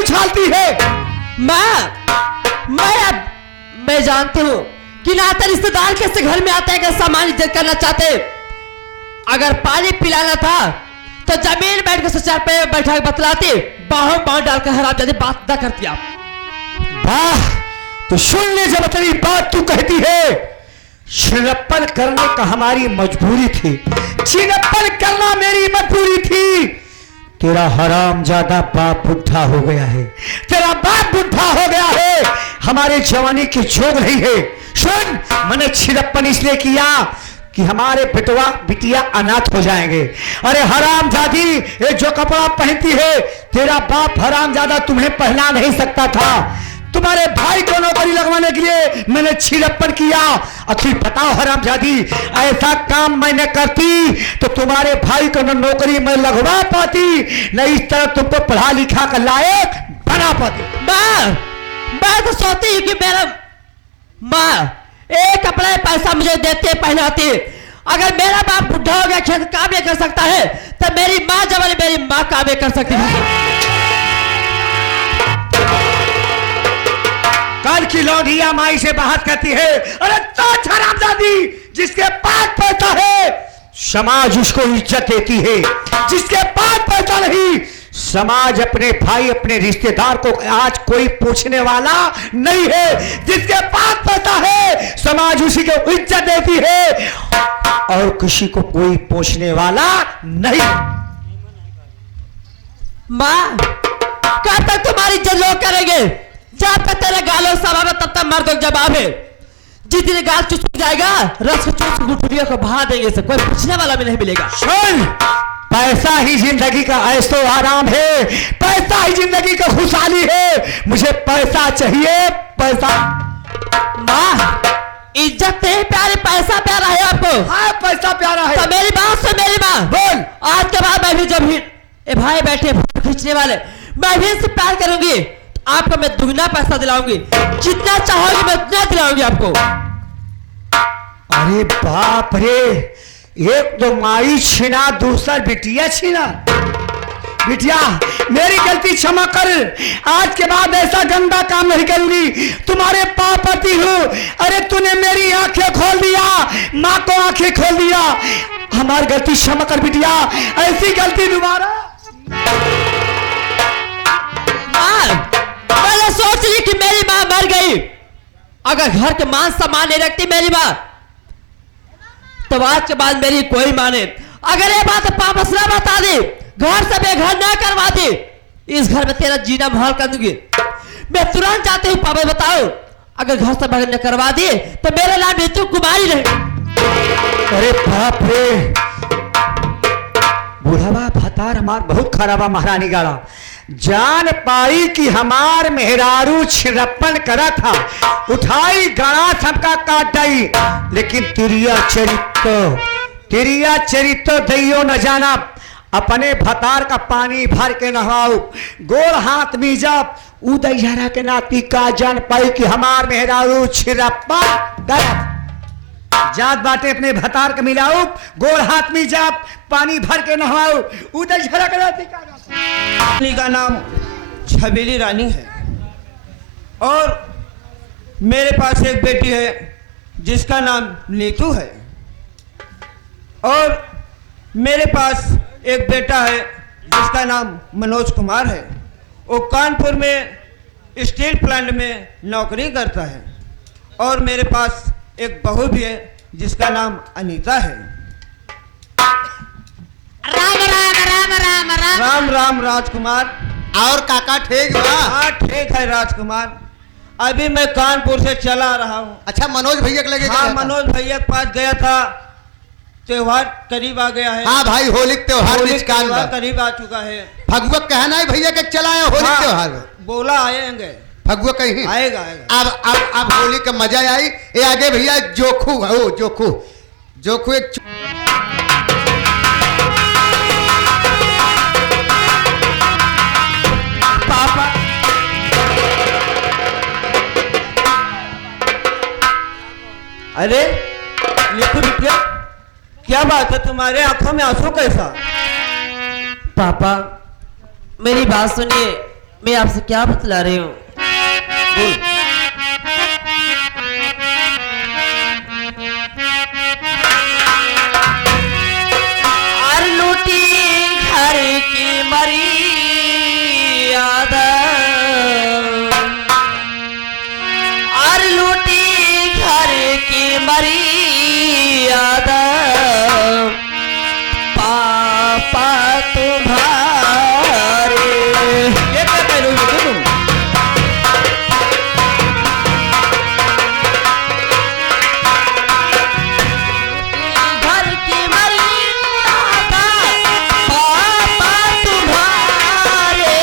उछालती है? मैं जानती हूँ कि नाता रिश्तेदार कैसे घर में आते हैं, कैसे सामान इज्जत करना चाहते। अगर पानी पिलाना था तो जमीन बैठ कर सचार पे बैठा के बतलाते, बाहों बाहों डालकर हराम जाते बात न करती आप। वाह, तो सुन ले जब तेरी बात तू कहती है, छिड़प्पन करने का हमारी मजबूरी थी, छिड़प्पन करना मेरी मजबूरी थी। तेरा हराम ज्यादा बाप बुढ़ा हो गया है, तेरा बाप बुढ़ा हो गया है, हमारे जवानी की जोग नहीं है। सुन, मैंने छिड़प्पन इसलिए किया कि हमारे बेटवा बिटिया अनाथ हो जाएंगे। अरे हराम जादी, ये जो कपड़ा पहनती है तेरा बाप हराम ज्यादा तुम्हें पहना नहीं सकता था। तुम्हारे भाई को नौकरी लगवाने के लिए मैंने छिड़प्पन किया। अखिल बताओ हराम जादी, ऐसा काम मैंने करती तो तुम्हारे भाई को न नौकरी मैं लगवा पाती, न इस तरह तुमको पढ़ा लिखा कर लायक बना पाती। मैं तो सोचती हूँ कि मेरा माँ एक कपड़े पैसा मुझे देते पहनाती। अगर मेरा बाप बुढ़ा हो गया, खेत काम नहीं कर सकता है, तो मेरी माँ जब मेरी माँ काम नहीं कर सकती है। कल की लौंडिया माई से बात करती है, अरे तो हरामजादी, जिसके पास पैसा है समाज उसको इज्जत देती है, जिसके पास पैसा नहीं समाज अपने भाई अपने रिश्तेदार को आज कोई पूछने वाला नहीं है। जिसके पास पैसा है समाज उसी को इज्जत देती है और किसी को कोई पूछने वाला नहीं। माँ, कब तक तुम्हारी इज्जत लोग करेंगे? जब तक तेरे गालों सवाब है तब तक मर्द को जवाब है। जिस दिन गाल चुस जाएगा रस को चूस गुठलियों को बहा देंगे से कोई पूछने वाला भी नहीं मिलेगा। सुन, पैसा ही जिंदगी का ऐसो आराम है, पैसा ही जिंदगी का खुशहाली है। मुझे पैसा चाहिए, पैसा। माँ, इज्जत नहीं प्यारी, पैसा प्यारा है आपको? हाँ, पैसा प्यारा है। तो मेरी बात सुन, मेरी माँ बोल। आज के बाद मैं भी जब ए भाई बैठे फोटो खींचने वाले, मैं भी इससे प्यार करूंगी तो आपको मैं दुगना पैसा दिलाऊंगी, जितना चाहोगे मैं उतना दिलाऊंगी आपको। अरे बाप रे, एक तो माई छीना, दूसरा बिटिया छीना। बिटिया, मेरी गलती क्षमा कर, आज के बाद ऐसा गंदा काम नहीं करूंगी। तुम्हारे पाप पति हूँ। अरे तूने मेरी आंखें खोल दिया, माँ को आंखें खोल दिया। हमारी गलती क्षमा कर बिटिया, ऐसी गलती दोबारा। मैंने सोच ली कि मेरी माँ मर गई, अगर घर के मान सम्मान नहीं रखती मेरी माँ तो आज के बाद मेरी कोई माने। अगर ये बात वापस ना बता दे, घर से बेघर ना करवा दे, इस घर में तेरा जीना महल कर दूंगी। मैं तुरंत जाते हूँ पापा, बताओ अगर घर से बेघर न करवा दिए तो मेरा नाम नीतू कुमारी रहे। अरे बाप रे, बुढ़ावा भतार हमार बहुत खराबा महारानी गाड़ा। जान पाई कि हमार मेहरारू छिड़प्पन करा था, उठाई गणा सबका काट गई, लेकिन तिरिया चरित्र दैयो न जाना। अपने भतार का पानी भर के नहाओ, गोर हाथ में जब उदय झरा के नाती का जान पाई कि हमार मेहरारू छिड़प्पन करा। जात बाटे अपने भतार के मिलाओ, गोर हाथ में जब पानी भर के नहाओ, उदय झरा के नाती का नाम छबीली रानी है और मेरे पास एक बेटी है जिसका नाम नीतू है और मेरे पास एक बेटा है जिसका नाम मनोज कुमार है। वो कानपुर में स्टील प्लांट में नौकरी करता है और मेरे पास एक बहू भी है जिसका नाम अनीता है। राम राम राम राम राम राम राम राजकुमार। और काका ठीक बा? हाँ ठीक है राजकुमार, अभी मैं कानपुर से चला आ रहा हूँ। अच्छा, मनोज भैया के लगे? हाँ, मनोज भैया के पास गया था, त्योहार करीब आ गया है। हाँ भाई, होली त्योहार करीब आ चुका है। फगुआ कहना है भैया के चला है होली त्योहार में। बोला आएंगे, फगुआ कहीं आएगा। अब होली का मजा आई। ये आगे भैया जोखू है, वो जोखू एक पापा। अरे लिखो बिटिया, क्या बात है, तुम्हारे आंखों में आंसू कैसा? पापा मेरी बात सुनिए, मैं आपसे क्या बतला रही हूँ? बोल। और लूटी घर की मर्यादा, और लूटी घर की मर्यादा, पापा तुम्हारे। ये क्या कह रही हो तुम? घर की मर्यादा, पापा तुम्हारे।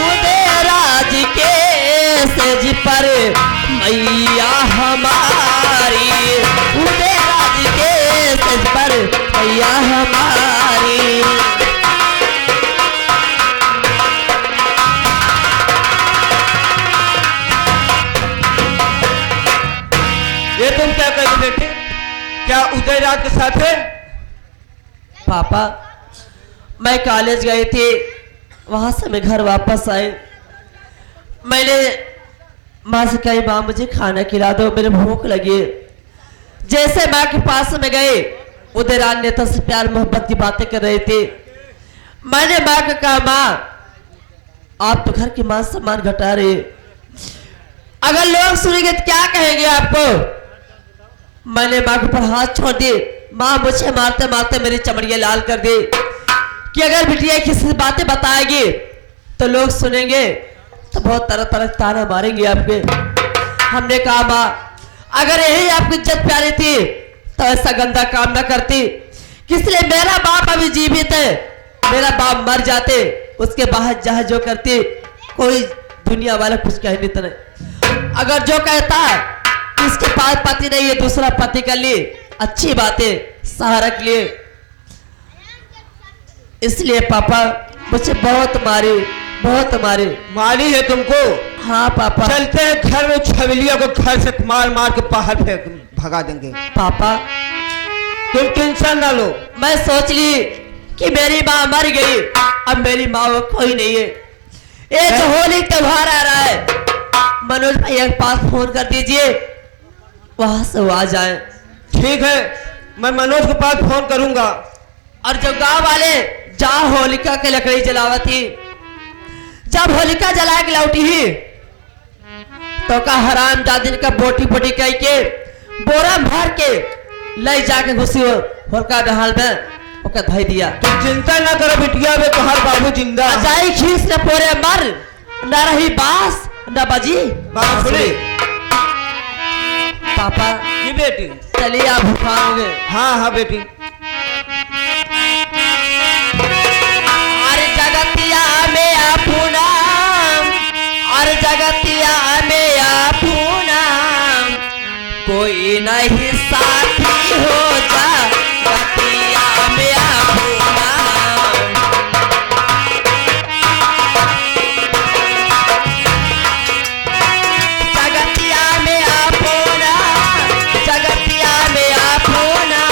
उदयराज के सेज पर मैया हमारी, उदयराज के सेज पर मैया हमारी। ये तुम क्या कह रही बेटे? क्या उदयराज के साथ है? पापा, मैं कॉलेज गई थी, वहां से मैं घर वापस आई। मैंने माँ से कही, माँ मुझे खाना खिला दो, मेरे भूख लगी है। जैसे माँ के पास में गए, उदयराज नेता से प्यार मोहब्बत की बातें कर रहे थे। मैंने माँ को कहा, माँ आप तो घर की मान सम्मान घटा रहे, अगर लोग सुनेंगे तो क्या कहेंगे आपको? मैंने माँ के ऊपर हाथ छोड़ दिए। माँ मुझे मारते मारते मेरी चमड़ियां लाल कर दी कि अगर बिटिया किसी से बातें बताएगी तो लोग सुनेंगे तो बहुत तरह तरह के ताना मारेंगे आपके। हमने कहा, माँ अगर यही आपकी इज्जत प्यारी थी तो ऐसा गंदा काम ना करती। किस लिए? मेरा बाप अभी जीवित है, मेरा बाप मर जाते, उसके बाद जहाँ जो करती कोई दुनिया वाला कुछ कहने तो नहीं। अगर जो कहता कि इसके पास पति नहीं है, दूसरा पति कर लिए, अच्छी बातें सहारा के लिए। इसलिए पापा मुझे बहुत मारी, बहुत मारी। मारी है तुमको? हाँ पापा। चलते हैं घर में, छबलिया को घर से मार मार के बाहर फेंक भगा देंगे। पापा तुम टेंशन ना लो। मैं सोच ली कि मेरी माँ मर गई, अब मेरी माँ वो कोई नहीं है। एक होली त्योहार आ रहा है, मनोज भैया के पास फोन कर दीजिए, वहां से वो आ जाए। ठीक है, मैं मनोज के पास फोन करूंगा। और जो गांव वाले जहाँ होलिका के लकड़ी जलावा थी, जब होलिका जला के लौटी ही तो का हराम जादिन का बोटी बोटी कह के बोरा भर के ले जाके घुसी होलिका डहाल में ओके भाई दिया। तुम चिंता ना करो बिटिया, वे तुम्हार बाबू जिंदा है। जाई खींच न पोरे मर, न रही बास न बजी बांसुरी। पापा जी बेटी। चलिए आप भूखाओगे। हाँ हाँ बेटी। अरे जगतिया में आपुना, अरे जगतिया में आपुना, कोई नहीं साथी हो जा, जगतिया में आपुना। जगतिया में आपुना, जगतिया में आपुना,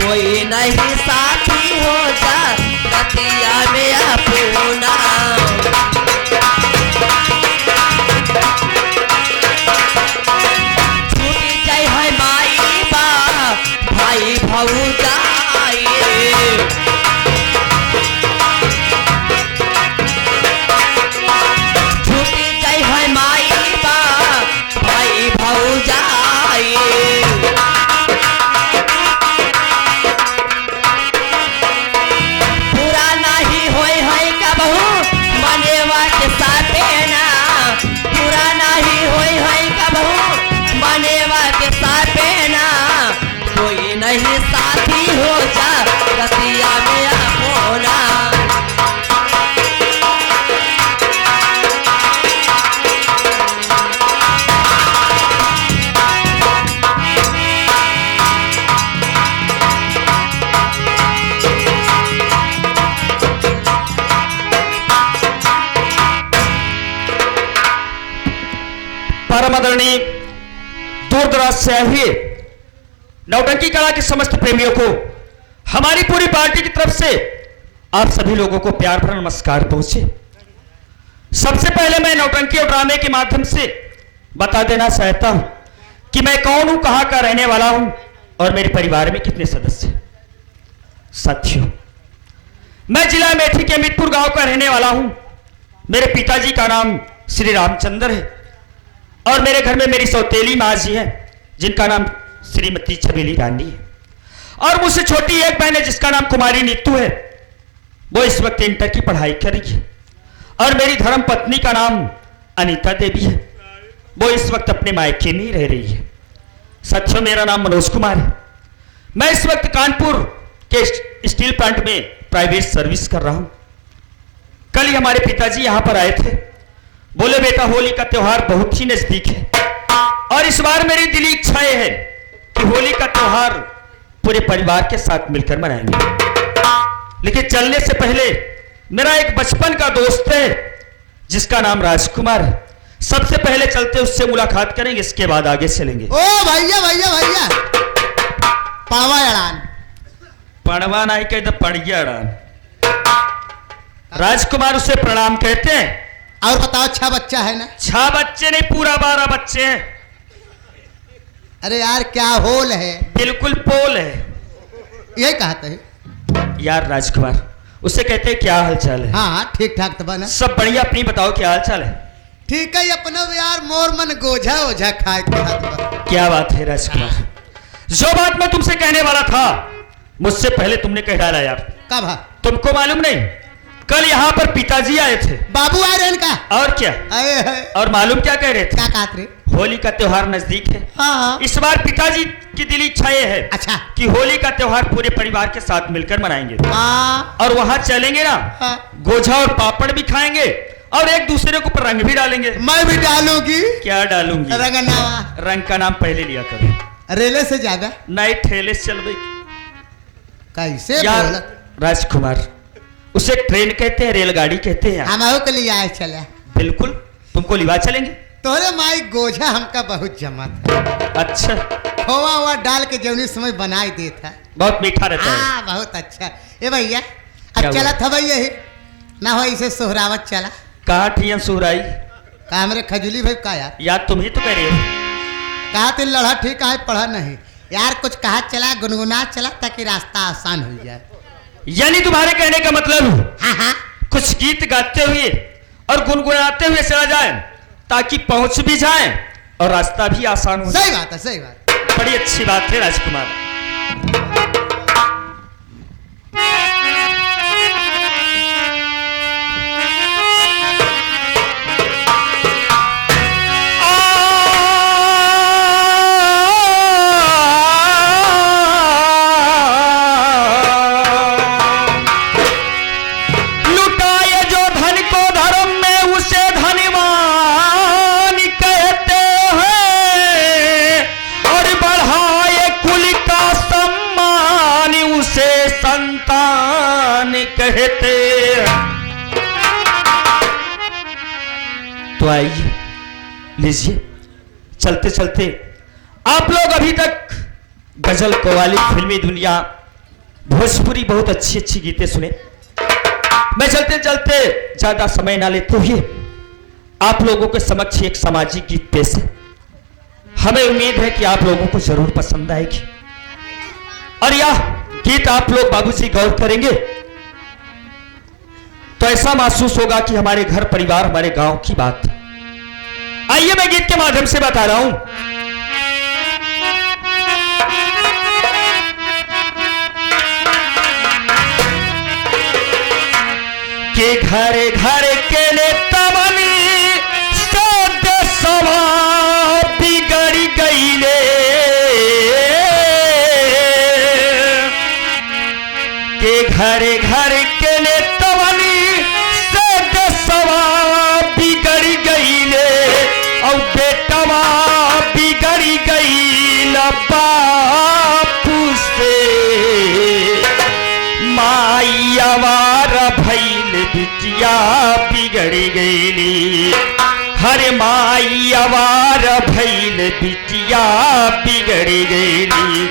कोई नहीं साथी हो जा, जगतिया में आपुना। छूटी जाय है माई बाप, भाई भौजाई, छूटी जाय है माई बाप, भाई भौजाई। पूरा नहीं होय है कबहू मनेवा के साथे ना, पूरा नहीं होय है कबहू मनेवा के साथे ना, कोई नहीं साथी हो जा, रतिया में आपोना। परम आदरणीय दूर दराज से आई हुई नौटंकी कला के समस्त प्रेमियों को हमारी पूरी पार्टी की तरफ से आप सभी लोगों को प्यार भरा नमस्कार पहुंचे। सबसे पहले मैं नौटंकी और ड्रामे के माध्यम से बता देना चाहता हूं कि मैं कौन हूं, कहां का रहने वाला हूं और मेरे परिवार में कितने सदस्य हैं। साथियों, मैं जिला अमेठी के अमितपुर गांव का रहने वाला हूं। मेरे पिताजी का नाम श्री रामचंद्र है और मेरे घर में मेरी सौतेली माँ जी है जिनका नाम श्रीमती छबीली रानी है, और मुझसे छोटी एक बहन है जिसका नाम कुमारी नीतू है। वो इस वक्त इंटर की पढ़ाई कर रही है। और मेरी धर्म पत्नी का नाम अनीता देवी है। वो इस वक्त अपने मायके में ही रह रही है। साथियों, मेरा नाम मनोज कुमार है। मैं इस वक्त कानपुर के स्टील प्लांट में प्राइवेट सर्विस कर रहा हूं। कल ही हमारे पिताजी यहां पर आए थे। बोले, बेटा होली का त्योहार बहुत ही नजदीक है और इस बार मेरी दिली इच्छा है कि होली का त्योहार पूरे परिवार के साथ मिलकर मनाएंगे। लेकिन चलने से पहले मेरा एक बचपन का दोस्त है जिसका नाम राजकुमार है। सबसे पहले चलते उससे मुलाकात करेंगे, इसके बाद आगे चलेंगे। ओ भैया भैया भैया, पड़वा अड़ान पड़वा नहीं कहते, पड़िया अड़ान। राजकुमार उसे प्रणाम कहते हैं। और बताओ, अच्छा बच्चा है ना? 6 बच्चे नहीं, पूरा 12 बच्चे हैं। अरे यार, क्या होल है? बिल्कुल पोल है। यही कहते हैं यार राजकुमार, उसे कहते हैं क्या हाल चाल है? हाँ, ठीक ठाक तो बना। सब बढ़िया, अपनी बताओ क्या हाल चाल है? ठीक है अपना यार, मोर मन गोझा ओझा खाए के हाथ में। क्या बात है राजकुमार, जो बात मैं तुमसे कहने वाला था मुझसे पहले तुमने कह डाला यार। कब है? तुमको मालूम नहीं, कल यहाँ पर पिताजी आए थे। बाबू आए रहे का? और क्या? अरे और मालूम क्या कह रहे थे? क्या कहते रहे? होली का त्योहार नजदीक है। हाँ। इस बार पिताजी की दिली इच्छा ये है अच्छा। कि होली का त्योहार पूरे परिवार के साथ मिलकर मनाएंगे। हाँ। और वहां चलेंगे ना, हाँ। गोझा और पापड़ भी खाएंगे और एक दूसरे के ऊपर रंग भी डालेंगे। मैं भी डालूंगी। क्या डालूंगी? रंगनावा। रंग का नाम पहले लिया करो। रेले से ज्यादा नए ठेले से चलवे। कैसे यार बोला? राजकुमार, उसे ट्रेन कहते हैं, रेलगाड़ी कहते हैं। हम के लिए आए चले। बिल्कुल, तुमको लिवा चलेंगे। तोरे माई गोझा हमका बहुत जमा था। अच्छा, खोवा हुआ डाल के जौनी समय बनाई देता। बहुत मीठा रहता है। हाँ, बहुत अच्छा। ए भैया, क्या अब हुआ? चला था भैया ही ना हो, इसे सोहरावत चला। कहा ठियन सुहराई? का हमरे खजुली भाई का यार? यार तुम ही तो कह रहे हो। कहा तो लड़ा ठीक है, पढ़ा नहीं यार। कुछ कहा चला, गुनगुना चला ताकि रास्ता आसान हो जाए। यानी तुम्हारे कहने का मतलब हाँ हाँ, कुछ गीत गाते हुए और गुनगुनाते हुए चला जाए ताकि पहुंच भी जाए और रास्ता भी आसान हो जाए। सही बात है, सही बात। बड़ी अच्छी बात है राजकुमार। लुटाए जो धन को धर्म में उसे धनवान कहते हैं और बढ़ाए कुल का सम्मान उसे संतान कहते हैं। तो आइए, लीजिए, चलते चलते आप लोग अभी तक गजल, कव्वाली, फिल्मी दुनिया, भोजपुरी बहुत अच्छी अच्छी गीतें सुने। मैं चलते चलते ज्यादा समय ना लेते हुए आप लोगों के समक्ष एक सामाजिक गीत पेश है। हमें उम्मीद है कि आप लोगों को जरूर पसंद आएगी और यह गीत आप लोग बाबूजी गौर करेंगे तो ऐसा महसूस होगा कि हमारे घर परिवार, हमारे गांव की बात। आइए मैं गीत के माध्यम से बता रहा हूं। के घर घर के नेता बनी सद सवा बिगड़ गईले, के घर घर के नेता बनी सद सवा बिगड़ गईले और बेटवा बिगड़ गई बापू से। माईवार भैल बिटिया बिगड़ गईली, हरे माईवार भैल बिटिया बिगड़ गईली।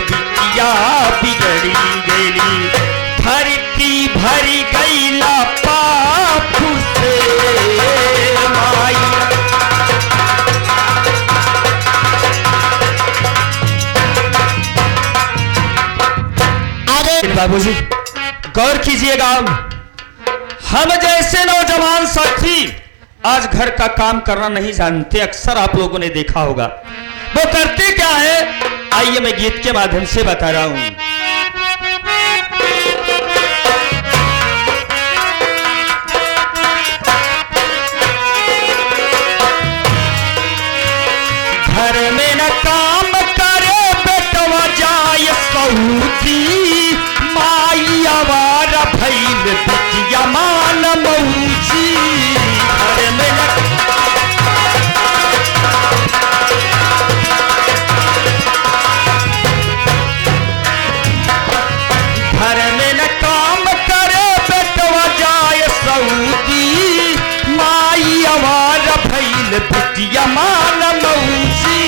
बिटिया बिगड़ी गई, धरती भरी गईला पाप से माई। आगे बाबूजी गौर कीजिएगा, हम जैसे नौजवान साथी आज घर का काम करना नहीं जानते। अक्सर आप लोगों ने देखा होगा वो करते क्या है, आइए मैं गीत के माध्यम से बता रहा हूं। घर में न काम करे बेटवा जाय सऊदी, माई आवारा भइल बिटिया मान मौजी। घर में न घर में न काम करे बेटवा जाय सऊदी, माई आवारा भइल बिटिया मान मौजी।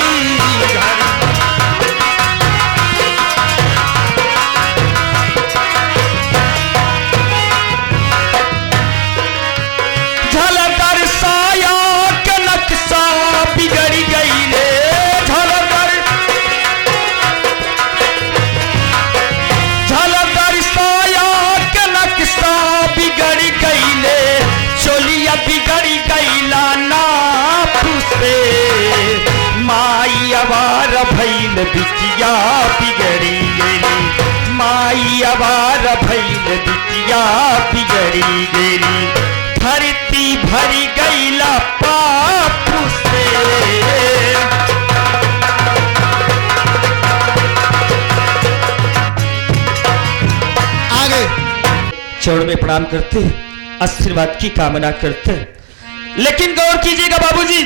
झलकर साया के नक्शा बिगड़ गई रे, झलकर साया के नक्शा बिगड़ गई ले, चोलिया बिगड़ गईला नाप से माई आवार भइल बिटिया बिगड़ी गई, माई आवार भइल बिटिया बिगड़ी गई, धरती भरी गईला पाप से। आगे चरण में प्रणाम करते, आशीर्वाद की कामना करते। लेकिन गौर कीजिएगा बाबूजी,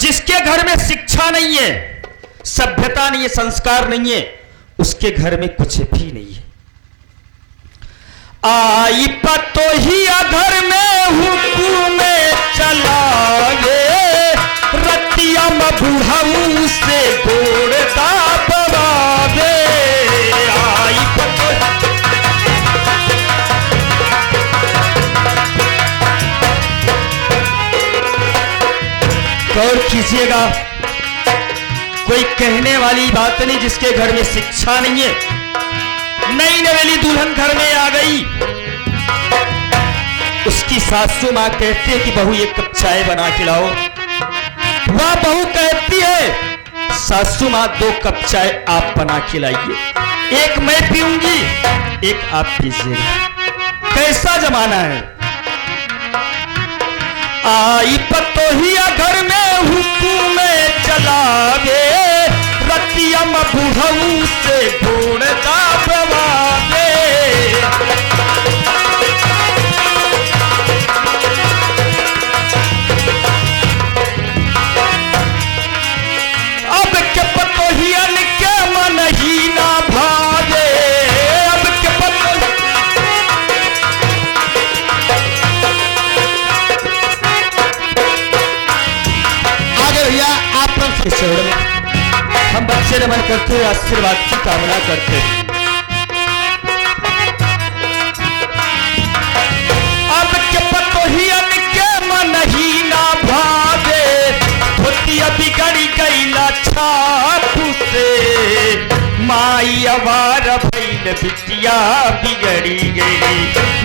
जिसके घर में शिक्षा नहीं है, सभ्यता नहीं है, संस्कार नहीं है, उसके घर में कुछ भी नहीं है। आई पतोहिया घर में हुकुम चलावे, रतिया में बुढ़ऊ से गोड़ दाबवावे। आई गौर कीजिएगा, कोई कहने वाली बात नहीं जिसके घर में शिक्षा नहीं है। नई नवेली दुल्हन घर में आ गई, उसकी सासू मां कहती है कि बहू एक कप चाय बना के लाओ। वह बहू कहती है सासू मां 2 कप चाय आप बना के लाइए, एक मैं पीऊंगी एक आप पीजिएगा। कैसा जमाना है। आई पतोहिया घर में हुकुम चलावे, रतिया में बुढ़ऊ से गोड़ दाबवावे। अब के पतोहियन के मन ही ना भावे, अब के आगे भैया आप लोग इस चरण में हम बच्चे नमन करते हुए आशीर्वाद की कामना करते हैं। अब के पतोहियन के मन ही ना भावे, धोतिया बिगड़ी गईला छापू से माई आवार भइल बिटिया बिगड़ी गई,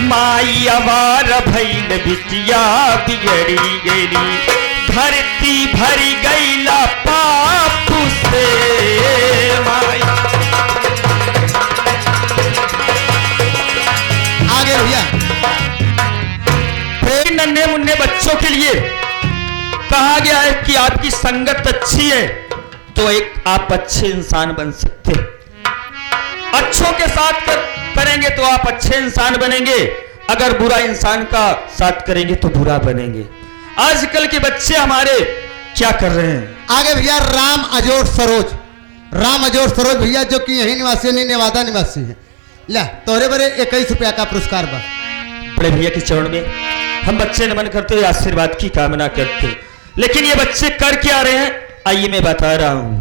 माई आवार भइल बिटिया बिगड़ी गई, धरती भरी गईला पाप से माई। आगे भैया फिर नन्हे मुन्ने बच्चों के लिए कहा गया है कि आपकी संगत अच्छी है तो एक आप अच्छे इंसान बन सकते हैं। अच्छों के साथ करेंगे तो आप अच्छे इंसान बनेंगे, अगर बुरा इंसान का साथ करेंगे तो बुरा बनेंगे। आजकल के बच्चे हमारे क्या कर रहे हैं। आगे भैया राम अजोर सरोज, राम अजोर सरोज भैया जो कि यही निवासी नहीं, नेवादा निवासी है। ला तोहरे बरे 21 रुपया का पुरस्कार बा। बड़े भैया के चरण में हम बच्चे नमन करते हुए आशीर्वाद की कामना करते हैं। लेकिन ये बच्चे कर क्या रहे हैं, आइए मैं बता रहा हूं।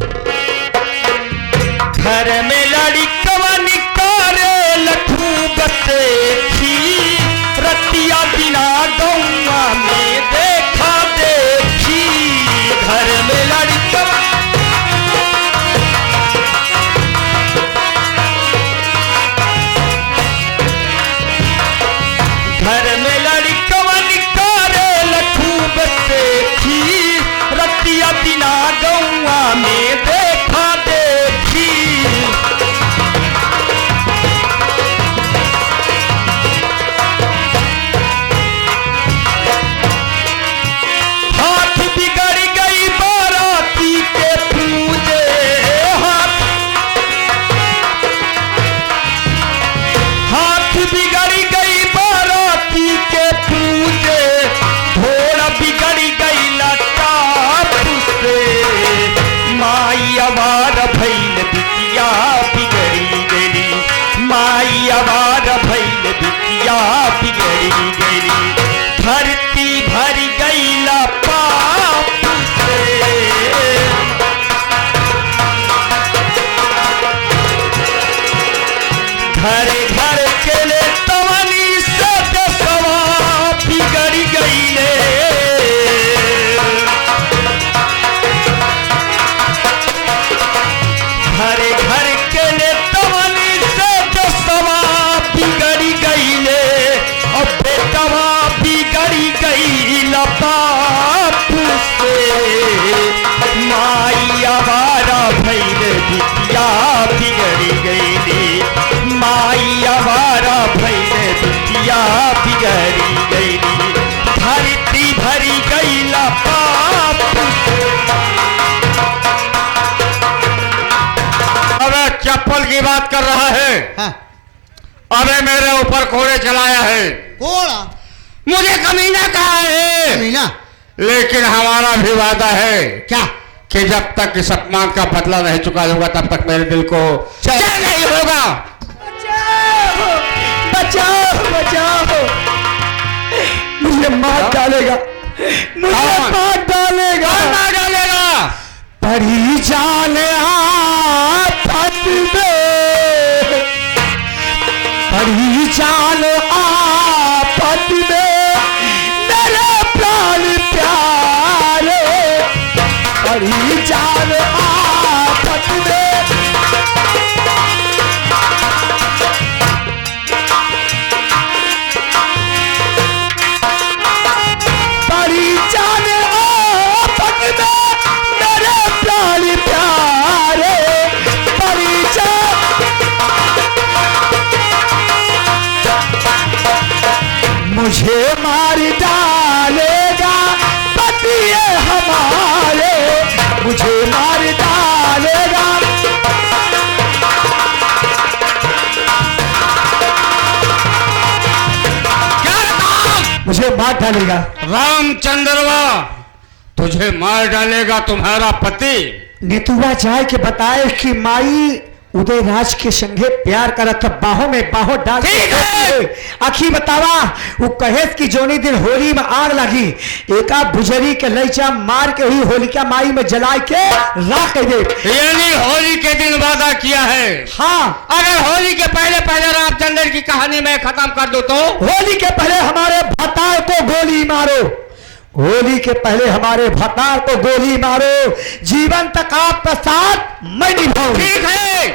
घर में घरे घर के ले तवनी से देशवा बिगड़ गईले घरे घर के ले तवनी से देशवा बिगड़ गईले और बेटवा बिगड़ गईला बापू से माई आवारा भैले बिटिया बिगड़ गईली माई आवारा भैले बिटिया बिगड़ी गईली धरती भरी गईला बापू अबे चप्पल की बात कर रहा है हाँ अबे मेरे ऊपर कोड़े चलाया है कोड़ा मुझे कमीना कहा है मीना लेकिन हमारा भी वादा है क्या कि जब तक इस अपमान का बदला नहीं चुका दूंगा तब तक मेरे दिल को चैन नहीं होगा। बचाओ बचाओ बचाओ मुझे मार डालेगा मुझे कौन? मार डालेगा कौन मार डालेगा? परी जान आफत में परी जान आफत में मेरे प्राण प्यारे परी जान आफत में परी जान आफत में मेरे प्राण प्यारे परी जान मुझे मार डालेगा पति हमारे मुझे मार डालेगा क्या काम? मुझे मार डालेगा रामचंद्रवा तुझे मार डालेगा तुम्हारा पति। नितुआ जाए के बताए कि माई उदय राज के संगे प्यार करत था बाहों में बाहों डाल ठीक है। आखी बतावा वो कहेस की जोनी दिन होली में आग लगी एका बुजरी के लैचा मार के हुई होलिका माई में जलाए के राख दे यानी होली के दिन वादा किया है हाँ अगर होली के पहले पहले रामचंद्र की कहानी मैं खत्म कर दूं तो होली के पहले हमारे भतार को गोली मारो होली के पहले हमारे भतार को गोली मारो जीवन तक आपका साथ मैं निभाऊंगी ठीक है।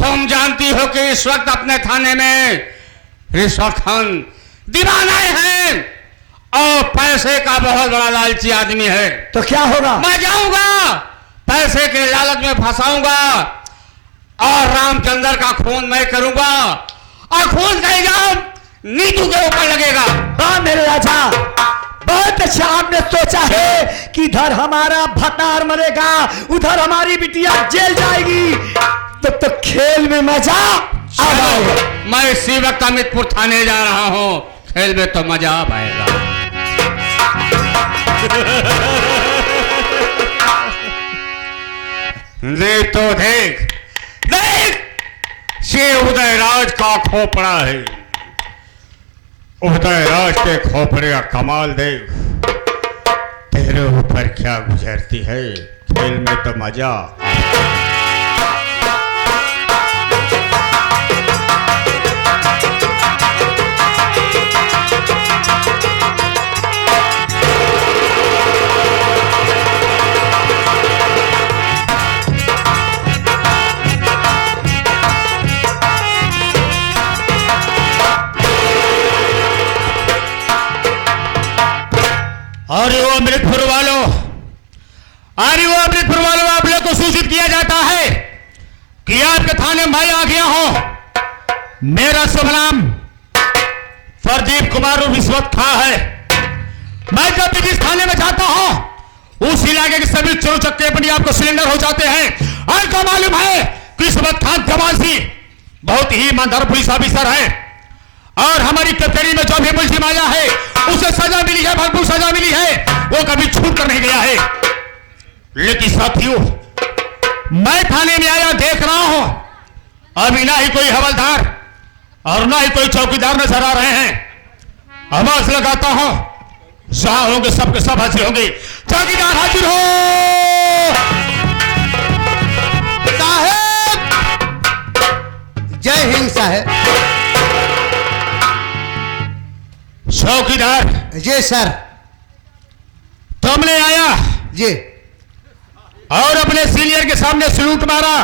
तुम जानती हो कि इस वक्त अपने थाने में रिश्वत खान दीवाना है और पैसे का बहुत बड़ा लालची आदमी है। तो क्या होगा मैं जाऊंगा पैसे के लालच में फंसाऊंगा और रामचंद्र का खून मैं करूंगा और खून का इल्जाम नीतू के ऊपर लगेगा। हाँ मेरे राजा बहुत अच्छा आपने सोचा है कि इधर हमारा भतार मरेगा उधर हमारी बिटिया जेल जाएगी तो खेल में मजा आ जाएगा। मैं इसी वक्त अमितपुर थाने जा रहा हूं खेल में तो मजा आएगा। देख तो देख देख ये उदयराज का खोपड़ा है। उदयराज के खोपड़े का कमाल देख तेरे ऊपर क्या गुजरती है खेल में तो मजा। अरे वो अमृतपुर वालों आप लोग को सूचित किया जाता है कि आपके थाने मैं आ गया हूं। मेरा शुभ नाम प्रदीप कुमार रिश्वत खा है। मैं जब भी जिस थाने में जाता हूं उस इलाके के सभी चोर चक्के अपने आपको सिलेंडर हो जाते हैं। आपको मालूम है कि रिश्वत खान गवासी बहुत ही ईमानदार पुलिस ऑफिसर है और हमारी कचहरी में जो भी मुलजिम आया है उसे सजा मिली है, भरपूर सजा मिली है, वो कभी छूट कर नहीं गया है। लेकिन साथियों मैं थाने में आया देख रहा हूं अभी ना ही कोई हवलदार और ना ही कोई चौकीदार नजर आ रहे हैं। आवाज लगाता हूं जहां होंगे सबके सब हाजिर होंगे। चौकीदार हाजिर हो। साहेब जय हिंद साहब। चौकीदार जी सर। तुमने आया जी और अपने सीनियर के सामने सलूट मारा,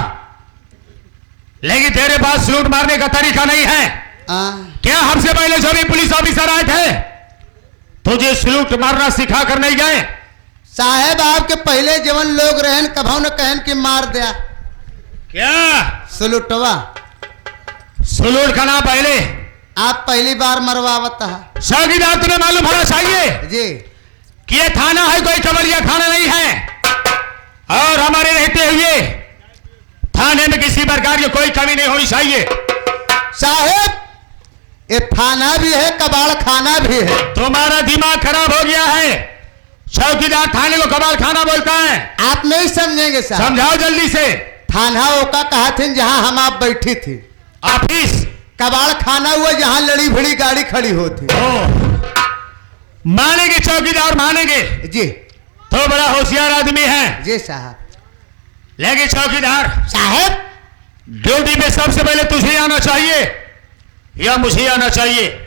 लेकिन तेरे पास सलूट मारने का तरीका नहीं है। क्या हमसे पहले जो भी पुलिस ऑफिसर आए थे तुझे सलूट मारना सिखा कर नहीं गए? साहब आपके पहले जवन लोग रहन कभौ न कहन कि मार दिया। क्या सलूटवा सलूट का नाम पहले आप पहली बार मरवावत है। चौकीदार तुम्हें मालूम होना चाहिए जी कि ये थाना है, कोई कमरिया थाना नहीं है, और हमारे रहते हुए थाने में किसी प्रकार की कोई कमी नहीं होनी चाहिए। साहब ये थाना भी है कबाड़ खाना भी है। तुम्हारा दिमाग खराब हो गया है। चौकीदार थाने को कबाड़ खाना बोलता है। आप नहीं समझेंगे साहब। समझाओ जल्दी से। थाना ओका कहा थे जहां हम आप बैठी थी। ऑफिस कबाड़ खाना हुआ जहां लड़ी भड़ी गाड़ी खड़ी होती। मानेंगे चौकीदार, मानेंगे। जी तो बड़ा होशियार आदमी है। जी साहब। लेकिन चौकीदार साहब ड्यूटी में सबसे पहले तुझे आना चाहिए या मुझे आना चाहिए?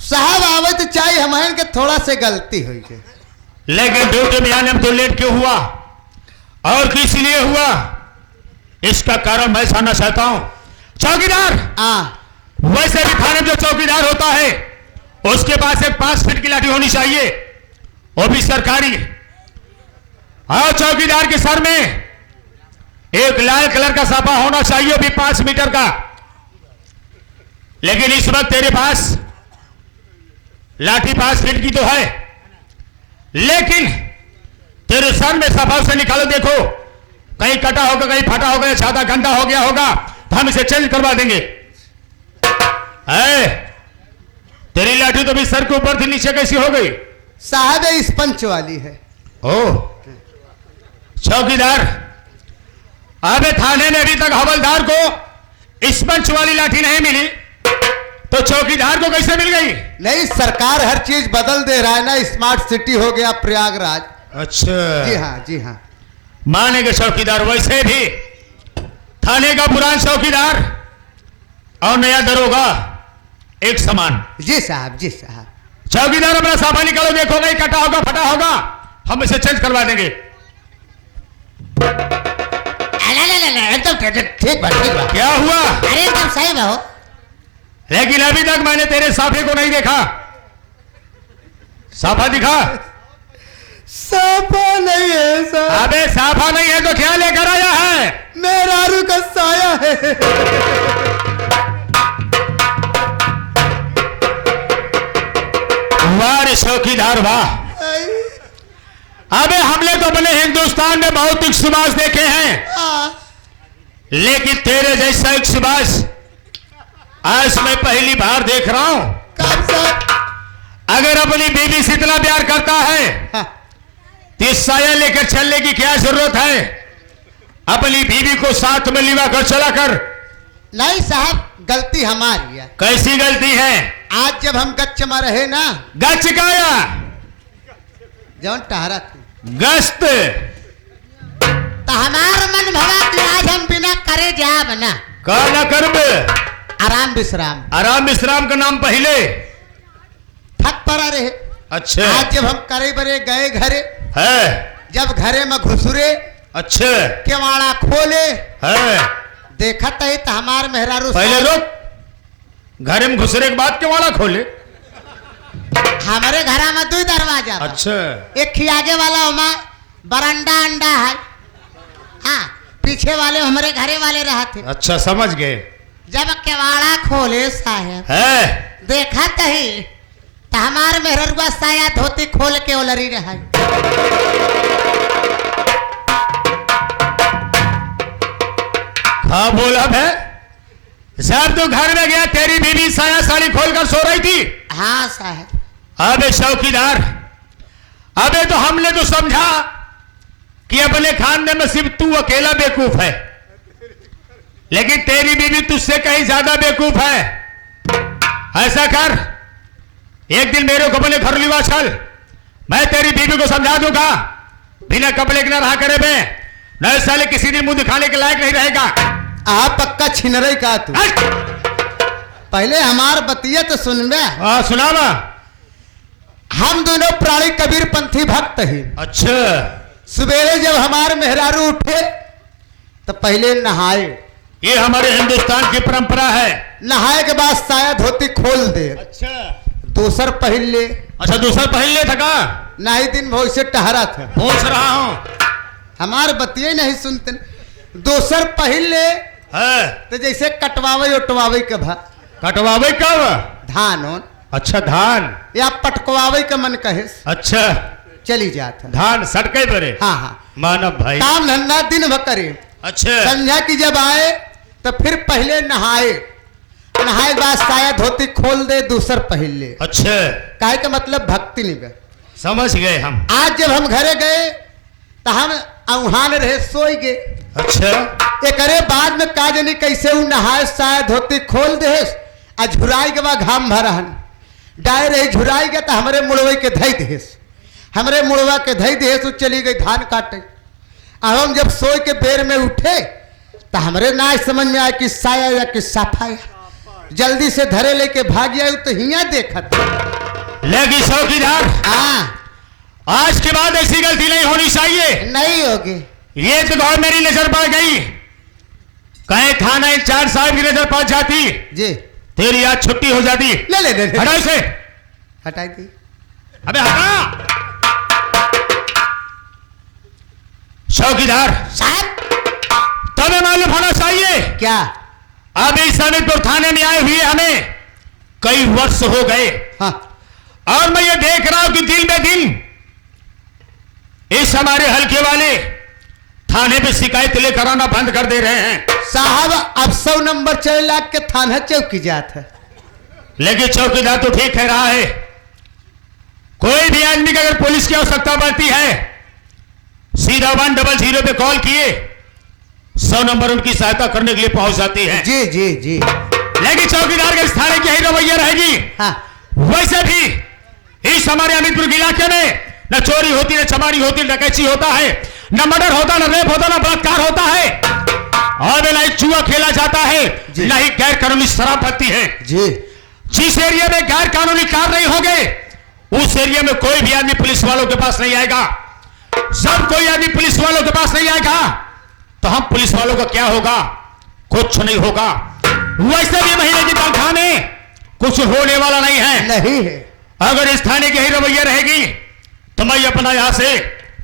साहब आवे तो चाहिए, हमारे के थोड़ा से गलती हुई है। लेकिन ड्यूटी में आने में तो लेट क्यों हुआ और किस लिए हुआ, इसका कारण मैं जानना चाहता हूं। चौकीदार वैसे भी थाने में जो चौकीदार होता है उसके पास एक 5 फीट की लाठी होनी चाहिए, वो भी सरकारी। और चौकीदार के सर में एक लाल कलर का साफा होना चाहिए, वो भी 5 मीटर का। लेकिन इस वक्त तेरे पास लाठी 5 फीट की तो है, लेकिन तेरे सर में साफा से निकालो, देखो कहीं कटा होगा, कहीं फटा होगा, या ज्यादा गंदा हो गया होगा तो हम इसे चेंज करवा देंगे। तेरी लाठी तो भी सर के ऊपर थी, नीचे कैसी हो गई? साहब ये स्पंच वाली है। ओ चौकीदार, अबे थाने में अभी तक हवलदार को स्पंच वाली लाठी नहीं मिली तो चौकीदार को कैसे मिल गई? नहीं सरकार हर चीज बदल दे रहा है ना, स्मार्ट सिटी हो गया प्रयागराज। अच्छा जी हाँ जी हाँ। मानेंगे चौकीदार। वैसे भी थाने का पुराना चौकीदार और नया दरोगा एक समान। जी साहब जी साहब। चौकीदार अपना साफा निकालो, देखो नहीं कटा होगा, फटा होगा, हम इसे चेंज करवा देंगे। एकदम ठीक बात ठीक बात। क्या हुआ? अरे एकदम सही हो। लेकिन अभी तक मैंने तेरे साफे को नहीं देखा। साफा दिखा। साफा नहीं है साहब। अबे साफा नहीं है तो क्या लेकर आया है? मेरा रू का साया है। वाह चौकीदार वाह। अबे हमने तो अपने हिंदुस्तान में बहुत इकसबाज देखे हैं, लेकिन तेरे जैसा इकसबाज आज मैं पहली बार देख रहा हूं। कब साहब? अगर अपनी बीवी से इतना प्यार करता है तो इस साया लेकर चलने की क्या जरूरत है? अपनी बीवी को साथ में लिवा कर चला कर। नहीं साहब गलती हमारी है। कैसी गलती है? आज जब हम गच्छ में रहे ना, गच काया जौन टहरा थे गश्त तो हमार मन भला कि आज हम बिना करे जाब ना। का न करब आराम विश्राम। आराम विश्राम का नाम पहले। थक पड़ा रहे। अच्छा आज जब हम करे बरे गए घरे, है। जब घरे में घुसरे, अच्छा केवाड़ा खोले, है। देखत है तो हमार मेहरारू पहले रुक, घर में घुसरे के बाद केवाड़ा खोले। हमारे घर में 2 दरवाजा बा। अच्छा एक खियागे वाला हमा बरंडा अंडा है। हाँ पीछे वाले हमारे घरे वाले रहते। अच्छा समझ गए। जब केवाड़ा खोले साहब, है देखा तही तो हमार मेहरुआ साया धोती खोल के ओलरी रहा। हाँ बोला है साहब, तो घर में गया तेरी बीवी साया साड़ी खोलकर सो रही थी। हाँ साहब। अबे चौकीदार, अबे तो हमने तो समझा कि अपने खानदान में सिर्फ तू अकेला बेवकूफ है, लेकिन तेरी बीवी तुझसे कहीं ज्यादा बेवकूफ है। ऐसा कर, एक दिन मेरे को अपने घर लिवा चल, मैं तेरी बीवी को समझा दूंगा। बिना कपड़े के न रहा करे बे, न साले किसी दिन मुंह दिखाने के लायक नहीं रहेगा। आप पक्का छिनरई का तू। हट! पहले हमार बतिया तो सुन में। हाँ सुनावा। हम दोनों प्राणी कबीर पंथी भक्त हैं। अच्छा। सवेरे जब हमारे मेहरारू उठे तो पहले नहाए। ये हमारे हिंदुस्तान की परंपरा है। नहाए के बाद साया धोती खोल दे। अच्छा। दूसर पहन ले। अच्छा दूसरा पहन ले थका। नहीं दिन भर से टहरा था। पूछ रहा हूँ। हमार बतिया नहीं सुनते। दूसर पहन ले है। तो जैसे कटवावे उटवावे के भा कटवावे कब? धान ओन अच्छा धान या पटकवावे के मन कहे अच्छा चली जाता। धान सटके परे। हाँ हाँ मानव भाई। काम धंधा दिन भर करे। अच्छा। संध्या की जब आए तो फिर पहले नहाए। नहाए बाद साया धोती खोल दे दूसर पहन ले। अच्छा काहे का मतलब भक्ति नहीं बे। समझ गए हम। आज जब हम घरे गए तो हम औहान रहे सोई गए। अच्छा। एकरे बाद में का जानी कैसे उ नहाए साया धोती खोल दे आ झुराई के बाद घाम भरहन डाय रही झुराई गया तो हमारे मुड़वे के धई देस। हमरे मुड़वा के धई देस चली गई धान काटे। अब हम जब सोए के बेर में उठे तो हमरे ना समझ में आया कि साया या कि सफाया। जल्दी से धरे लेके भाग आयु तो हिया देखत लेगी चौकीदार। हाँ आज के बाद ऐसी गलती नहीं होनी चाहिए। नहीं होगी। ये तो गौर मेरी नजर पड़ गई। कहीं थाना इंचार्ज साहब की नजर पड़ जाती जी तेरी आज छुट्टी हो जाती। ले ले ले हटाओ इसे। हटाई दी। अबे हटा। चौकीदार साहब तुम्हें मालूम होना चाहिए क्या? अभी समीरपुर थाने में आए हुए हमें कई वर्ष हो गए। हाँ और मैं ये देख रहा हूं कि दिन में दिन इस हमारे हल्के वाले थाने पे शिकायत लेकर आना बंद कर दे रहे हैं। साहब अब 100 नंबर चले लाख के थाना चौकी जात है। लेकिन चौकीदार तो ठीक कह रहा है। कोई भी आदमी की अगर पुलिस की आवश्यकता पड़ती है सीधा 100 पे कॉल किए 100 नंबर उनकी सहायता करने के लिए पहुंच जाती है। जी जी जी। लेकिन चौकीदार के इस थाने की यही रवैया रहेगी। हाँ वैसे भी इस हमारे अमितपुर के इलाके में न चोरी होती न चमारी होती न डकैती होता है न मर्डर होता न रेप होता न बलात्कार होता है और न ही जुआ खेला जाता है न ही गैर कानूनी शराब बनती है। जी। जिस एरिया में गैर कानूनी कार नहीं होंगे उस एरिया में कोई भी आदमी पुलिस वालों के पास नहीं आएगा। सब कोई आदमी पुलिस वालों के पास नहीं आएगा तो हम पुलिस वालों का क्या होगा? कुछ नहीं होगा। वैसे भी महीने की तनख्वाह में कुछ होने वाला नहीं है। नहीं है। अगर इस थाने की ही रवैया रहेगी तो मैं अपना यहां से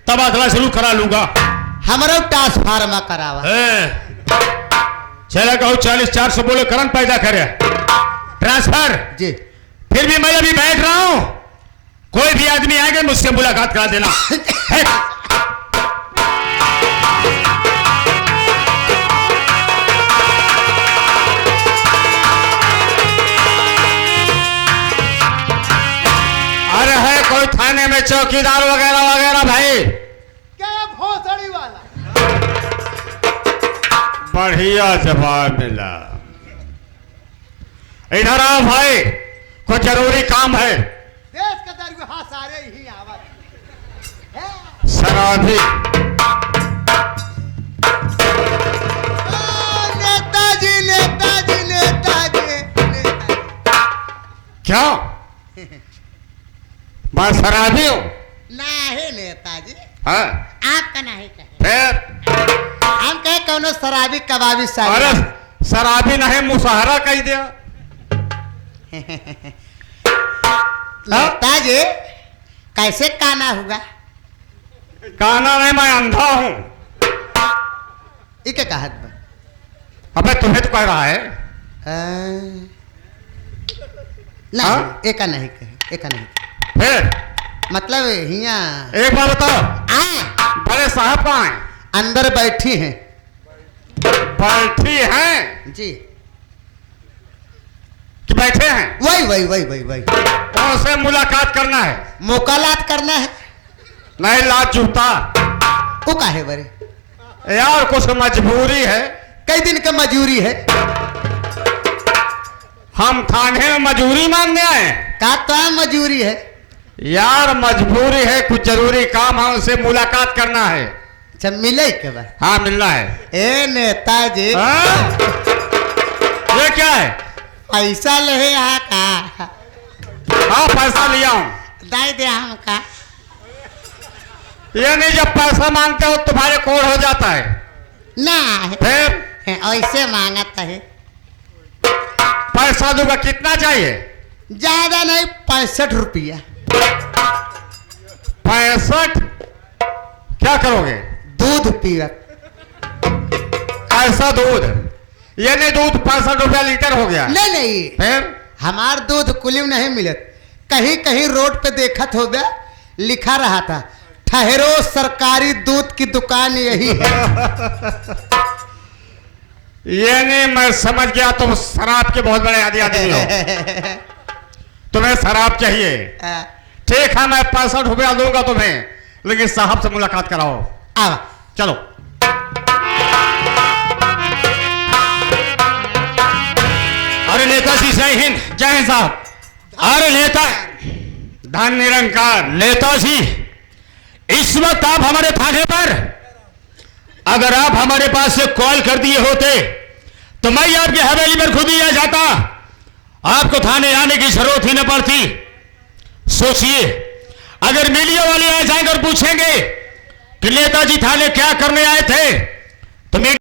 तबादला शुरू करा लूंगा। हमारा ट्रांसफार्मा करावा। चला कहो 40-400 बोले करंट पैदा करे ट्रांसफर। जी। फिर भी मैं अभी बैठ रहा हूं। कोई भी आदमी आएगा मुझसे मुलाकात करा देना। अरे है कोई थाने में चौकीदार वगैरह वगैरह भाई? क्या भोसड़ी वाला? बढ़िया जवाब मिला। इधर आओ भाई कुछ जरूरी काम है। देश का दर्ग हाँ सारे ही आवाज। शराबी नेताजी नेताजी नेताजी नेताजी। क्या मैं शराबी हूं? नहीं नेताजी हाँ आपका नहीं कहे। फिर हम कहे कौनो शराबी कबाबी अरे साहब। शराबी नहीं मुसहरा कह दिया। नेताजी कैसे काना होगा? काना नहीं मैं अंधा हूं। इके कहत बा। अबे तुम्हें तो कह रहा है। नहीं हाँ? एका नहीं कहे एका नहीं कहे। फिर मतलब हिया एक बार बताओ आ बड़े साहब कहाँ हैं? अंदर बैठी हैं। बैठी हैं जी। कि बैठे हैं? वही वही वही वही वही उनसे मुलाकात करना है। मुकालात करना है। नहीं लात जूता वो काहे बरे? यार कुछ मजबूरी है। कई दिन का मजूरी है। हम थाने में मजूरी मांगने आए। का तो मजूरी है। यार मजबूरी है कुछ जरूरी काम है उनसे मुलाकात करना है। अच्छा मिले के बाद? हाँ मिलना है। ए नेताजी हाँ? ये क्या है? पैसा ले यहाँ का हाँ पैसा लिया हूँ। दाई दे हमका। ये नहीं जब पैसा मांगते हो तुम्हारे कोड हो जाता है। ना फिर ऐसे मांगता है। पैसा दूंगा, कितना चाहिए? ज्यादा नहीं, 65 रुपया। 65? क्या करोगे? दूध पियत। ऐसा दूध? ये नहीं दूध 65 रुपया लीटर हो गया। नहीं नहीं, फिर हमार दूध कुलिव नहीं मिलत। कहीं कहीं रोड पे देखत हो गया, लिखा रहा था ठहरो सरकारी दूध की दुकान यही है। ये नहीं, मैं समझ गया तुम शराब के बहुत बड़े आदि आदमी हो। तुम्हें शराब चाहिए? ठीक है, मैं 65 रुपया दूंगा तुम्हें, लेकिन साहब से मुलाकात कराओ। अब चलो। अरे नेताजी जय हिंद। जय हिंद साहब। अरे नेता, धन निरंकार। नेताजी, इस वक्त आप हमारे थाने पर, अगर आप हमारे पास से कॉल कर दिए होते तो मैं आपकी हवेली पर खुद ही आ जाता, आपको थाने आने की जरूरत ही न पड़ती। सोचिए, अगर मीडिया वाले आ जाएंगे और पूछेंगे कि नेताजी थाने क्या करने आए थे, तो मीडिया